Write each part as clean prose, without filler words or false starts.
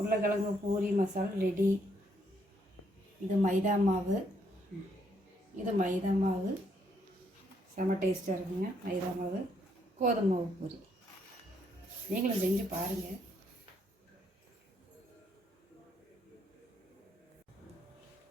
உருளைக்கிழங்கு பூரி மசாலா ரெடி. இது மைதா மாவு, செம்ம டேஸ்ட்டாக இருக்குங்க. மைதா மாவு, கோதுமை மாவு பூரி. நீங்களும் செஞ்சு பாருங்கள்.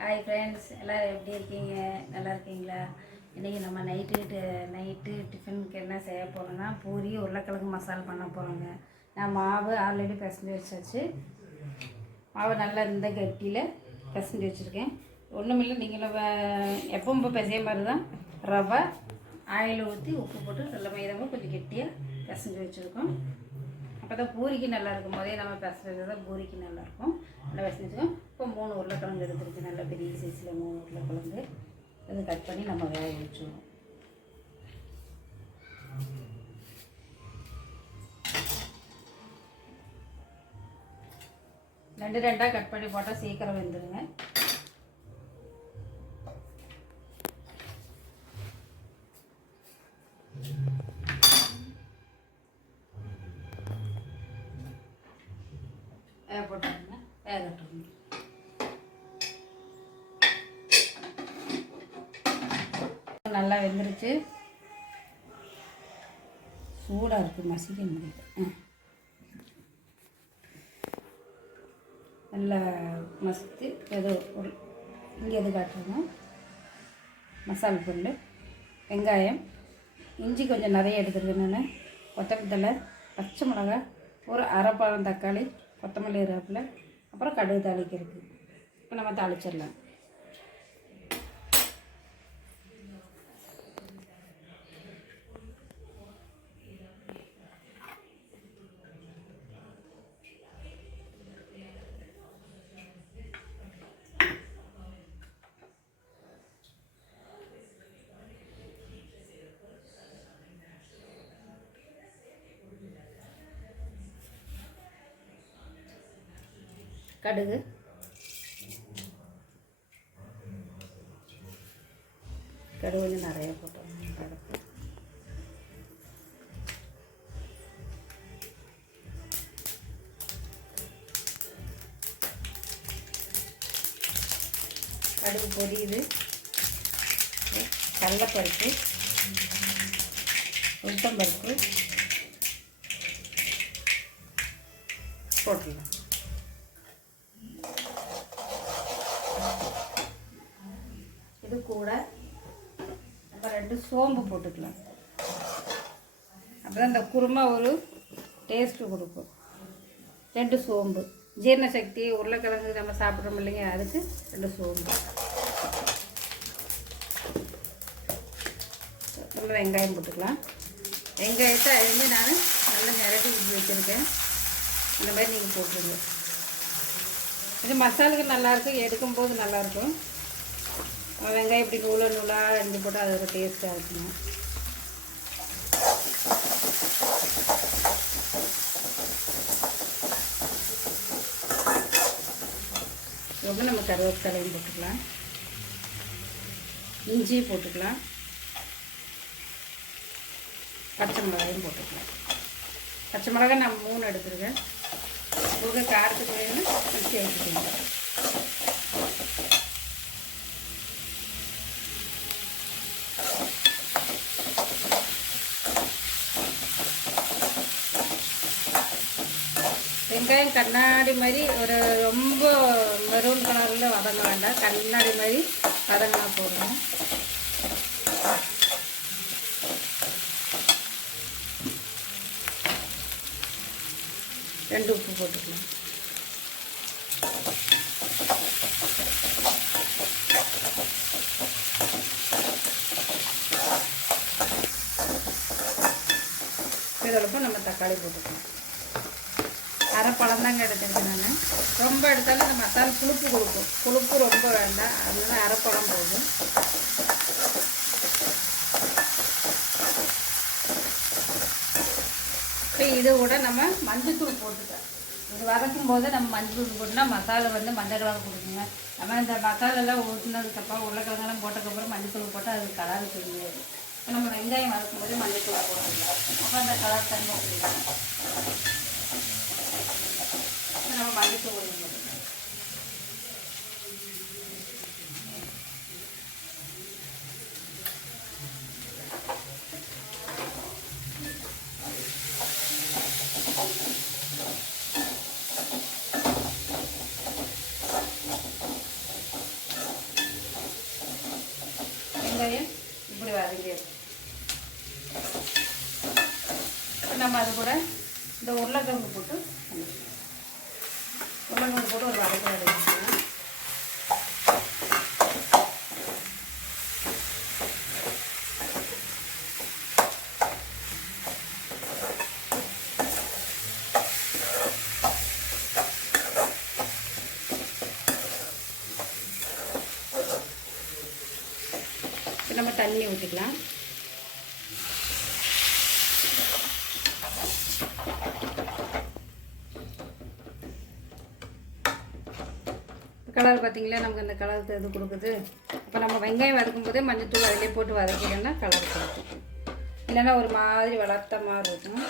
ஹாய் ஃப்ரெண்ட்ஸ், எல்லோரும் எப்படி இருக்கீங்க? நல்லா இருக்கீங்களா? இன்றைக்கி நம்ம நைட்டு டிஃபனுக்கு என்ன செய்ய போகிறோன்னா, பூரி உருளைக்கிழங்கு மசாலா பண்ண போகிறோங்க. நான் மாவு ஆல்ரெடி பிசைஞ்சு வச்சாச்சு. மாவு நல்லா இந்த கட்டியில் பிசைஞ்சு வச்சுருக்கேன். ஒன்றுமில்லை, நீங்களும் எப்பவும் பிசைய மாதிரி தான் ரவை ஆயில் ஊற்றி உப்பு போட்டு நல்ல மைதாவும் கொஞ்சம் கெட்டியாக பிசைஞ்சு வச்சுருக்கோம். அப்போ தான் பூரிக்கு நல்லாயிருக்கும். போதே நம்ம பிசைஞ்சது தான் பூரிக்கு நல்லாயிருக்கும். நல்லா பிசைஞ்சு வச்சுக்கோம். இப்போ 3 உருளைக்கிழங்கு எடுத்துருக்கு. நல்ல பெரிய சைஸில் 3 உருளைக்கிழங்கு அது கட் பண்ணி நம்ம வேக வச்சுருவோம். ரெண்டாக கட் பண்ணி போட்டால் சீக்கிரம் வெந்துடுங்க. போட்டாங்க வேகட்டும். நல்லா வெந்துருச்சு. சூடாக இருக்குது, மசிக்க முடியல. நல்லா மசித்து ஏதோ இங்கே எது காட்டுறோம். மசாலா பொருள், வெங்காயம், இஞ்சி கொஞ்சம் நிறைய எடுத்துருக்கேன் நான். கொத்தமல்லி தழை, பச்சை மிளகாய், ஒரு அரைப்பழம் தக்காளி, கொத்தமல்லி கருவேப்பிலை, அப்புறம் கடுகு தாளிக்கிறது. இப்போ நம்ம தாளிச்சிடலாம். கடுகு, கொஞ்சம் நிறைய போட்டோம். கடுகு பொரியுது. கடலைப்பருப்பு, உளுத்தம்பருப்பு போட்டுடலாம். இது கூட நம்ம 2 சோம்பு போட்டுக்கலாம். அப்போ தான் இந்த குருமா ஒரு டேஸ்ட்டு கொடுக்கும். 2 சோம்பு, ஜீரண சக்தி, உருளைக்கிழங்கு நம்ம சாப்பிட்றோம் இல்லைங்க, அதுக்கு 2 சோம்பு. நம்ம வெங்காயம் போட்டுக்கலாம். வெங்காயத்தை அரிஞ்சு நான் நல்லா நிரட்டி வச்சுருக்கேன். இந்த மாதிரி நீங்கள் போட்டுருங்க. இது மசாலுக்கு நல்லாயிருக்கும், எடுக்கும்போது நல்லாயிருக்கும். வெங்காயம் இப்படி நூலாக அரிஞ்சு போட்டால் அது ஒரு டேஸ்ட்டாக இருக்குங்க. ரொம்ப நம்ம கருவேப்பிலையும் போட்டுக்கலாம், இஞ்சி போட்டுக்கலாம், பச்சை மிளகாயும் போட்டுக்கலாம். பச்சை மிளகாய் நான் 3 எடுத்துருக்கேன். உங்களுக்கு காரத்துக்கு வேணும் சேர்த்துக்கோங்க. வெங்காயம் கண்ணாடி மாதிரி ஒரு ரொம்ப மெரூன் கலரில் வதங்க வேண்டாம், கண்ணாடி மாதிரி வதங்கினா போடணும். ரெண்டு உப்பு போட்டுக்கலாம். இதோடப்போ நம்ம தக்காளி போட்டுக்கலாம். அரை பழம் தாங்க எடுத்துருக்கேன் நான். ரொம்ப எடுத்தாலும் இந்த மசாலா புளிப்பு கொடுக்கும். புளிப்பு ரொம்ப வேண்டாம், அதனால அரை பழம் போதும். இப்போ இது கூட நம்ம மஞ்சத்தூள் போட்டுக்கலாம். இது வதக்கும் போது நம்ம மஞ்சத்தூள் போட்டுனா மசாலா வந்து மஞ்சள் கலர் கொடுக்குங்க. நம்ம இந்த மசாலெல்லாம் ஊற்றினதுக்கப்புறம் உருளைக்கிழங்கெல்லாம் போட்டதுக்கப்புறம் மஞ்சத்தூள் போட்டால் அது கலர் தெரியாது. இப்போ நம்ம வெங்காயம் வதக்கும் போது மஞ்சத்தூள் போட்டுக்கலாம். அப்போ அந்த கலர் தன்மை கொடுக்கும். நம்ம மல்லித்தூள் கொஞ்சம் போட்டுக்கலாம். வெங்காயம் இப்படி வதங்கிடும். நம்ம அது கூட இந்த உருளைக்கிழங்கு போட்டு உருளைக்கிழங்கு போட்டு ஒரு வதக்க வதக்கிக்கலாம். இப்போ நம்ம தண்ணி ஊற்றிக்கலாம். கலர் பார்த்திங்களா, நமக்கு அந்த கலர் இது கொடுக்குது. இப்போ நம்ம வெங்காயம் வதக்கும் போதே மஞ்சத்தூள் அதிலே போட்டு வதக்கிட்டோம்னா கலர் கொடுக்கும். இல்லைன்னா ஒரு மாதிரி வளர்த்த மாதிரி இருக்கும்.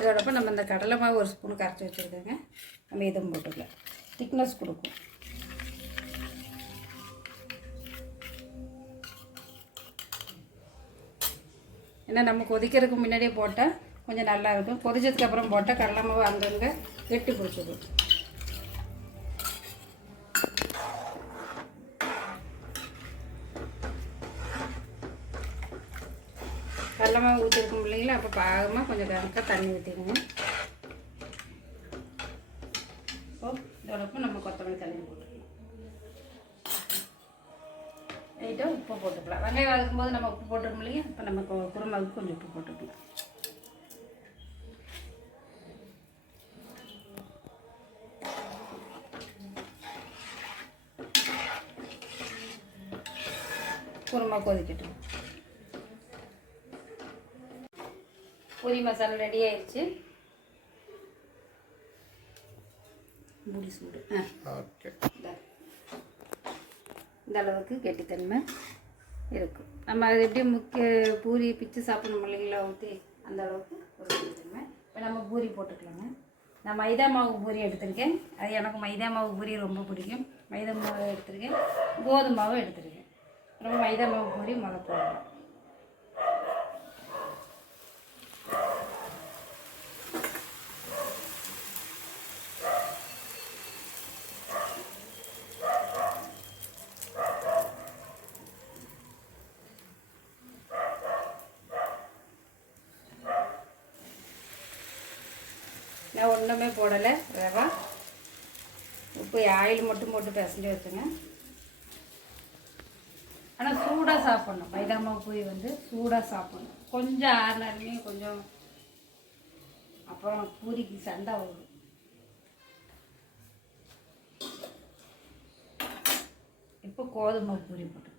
இதோடப்போ நம்ம இந்த கடலை மாவு ஒரு ஸ்பூன் கரைச்சி வச்சுருக்கோங்க. நம்ம இதுவும் போட்டுக்கலாம், திக்னஸ் கொடுக்கும். ஏன்னா நம்ம கொதிக்கிறதுக்கு முன்னாடியே போட்டால் கொஞ்சம் நல்லா இருக்கும். கொதிச்சதுக்கப்புறம் போட்டால் கடலை மாவு அங்கங்கே கெட்டி பிடிச்சிடும். கடலை மாவு ஊற்றிருக்கும் இல்லைங்களா, அப்போ பாகமாக கொஞ்சம் கணக்காக தண்ணி ஊற்றிக்கணும். இப்போது இதோடப்போ நம்ம கொத்தமல்லி தண்ணி போட்டுக்கலாம். லைட்டாக உப்பு போட்டுக்கலாம். வெங்காயம் வதக்கும் போது நம்ம உப்பு போட்டுருக்கோம் இல்லையா, இப்போ நம்ம குருமாவுக்கு கொஞ்சம் உப்பு போட்டுக்கலாம். குருமா கொதிக்கட்டும். பூரி மசாலா ரெடி ஆயிடுச்சு. மூடி சூடு. ஓகே, இந்த அளவுக்கு கெட்டித்தன்மை இருக்கும். நம்ம அது எப்படி பூரி பிச்சு சாப்பிடணும் இல்லைங்களா, ஊற்றி அந்த அளவுக்கு ஒரு கெட்டித்தன்மை. இப்போ நம்ம பூரி போட்டுக்கலாங்க. நான் மைதா மாவு பூரி எடுத்திருக்கேன். அது எனக்கு மைதா மாவு பூரி ரொம்ப பிடிக்கும். மைதா மாவு எடுத்திருக்கேன், கோதுமை மாவு எடுத்திருக்கேன். ரொம்ப மைதா மாவு பூரி முதல்ல போடலாம். நான் ஒன்றுமே போடலை, ரவா உப்பு ஆயில் மட்டும் போட்டு பிசைஞ்சு வச்சுங்க. ஆனால் சூடாக சாப்பிட்ணும். மைதா மாவு பூரி வந்து சூடாக சாப்பிட்ணும். கொஞ்சம் ஆறுனாலையும் கொஞ்சம் அப்புறம் பூரிக்கு சண்டை வரும். இப்போ கோதுமை பூரி போட்டுக்கலாம்.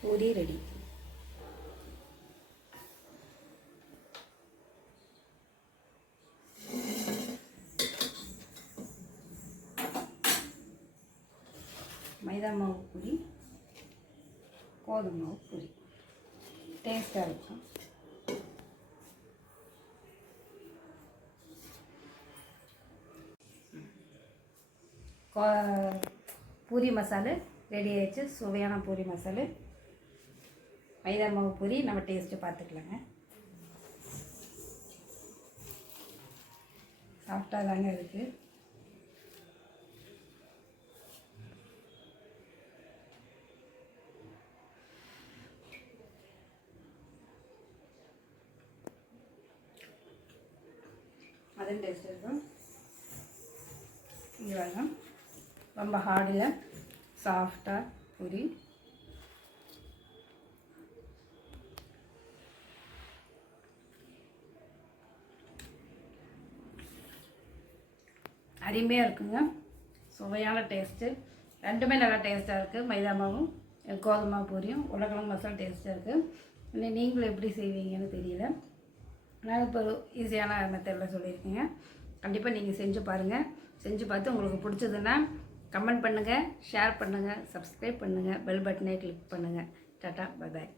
பூரி ரெடி. மைதா மாவு பூரி, கோதுமை மாவு பூரி டேஸ்ட்டாக இருக்கும். பூரி மசாலா ரெடி ஆயிடுச்சு. சுவையான பூரி மசாலா, மைதா மாவு பூரி. நம்ம டேஸ்ட்டு பார்த்துக்கலாங்க. சாஃப்டாக தாங்க இருக்குது. அதுவும் டேஸ்ட் இருக்கும். இங்கே வாங்க, ரொம்ப ஹார்டில் சாஃப்டாக பூரி. அருமையாக இருக்குங்க, சுவையான டேஸ்ட்டு. ரெண்டுமே நல்லா டேஸ்ட்டாக இருக்குது. மைதா மாவும் கோதுமை பூரியும் உருளைக்கிழங்கு மசாலா டேஸ்ட்டாக இருக்குது. நீங்களும் எப்படி செய்வீங்கன்னு தெரியல. நான் இப்போ ஈஸியான மெத்தடில் சொல்லியிருக்கேங்க. கண்டிப்பாக நீங்கள் செஞ்சு பாருங்கள். செஞ்சு பார்த்து உங்களுக்கு பிடிச்சதுன்னா கமெண்ட் பண்ணுங்கள், ஷேர் பண்ணுங்கள், சப்ஸ்கிரைப் பண்ணுங்கள், பெல் பட்டனை கிளிக் பண்ணுங்கள். Tata, bye bye.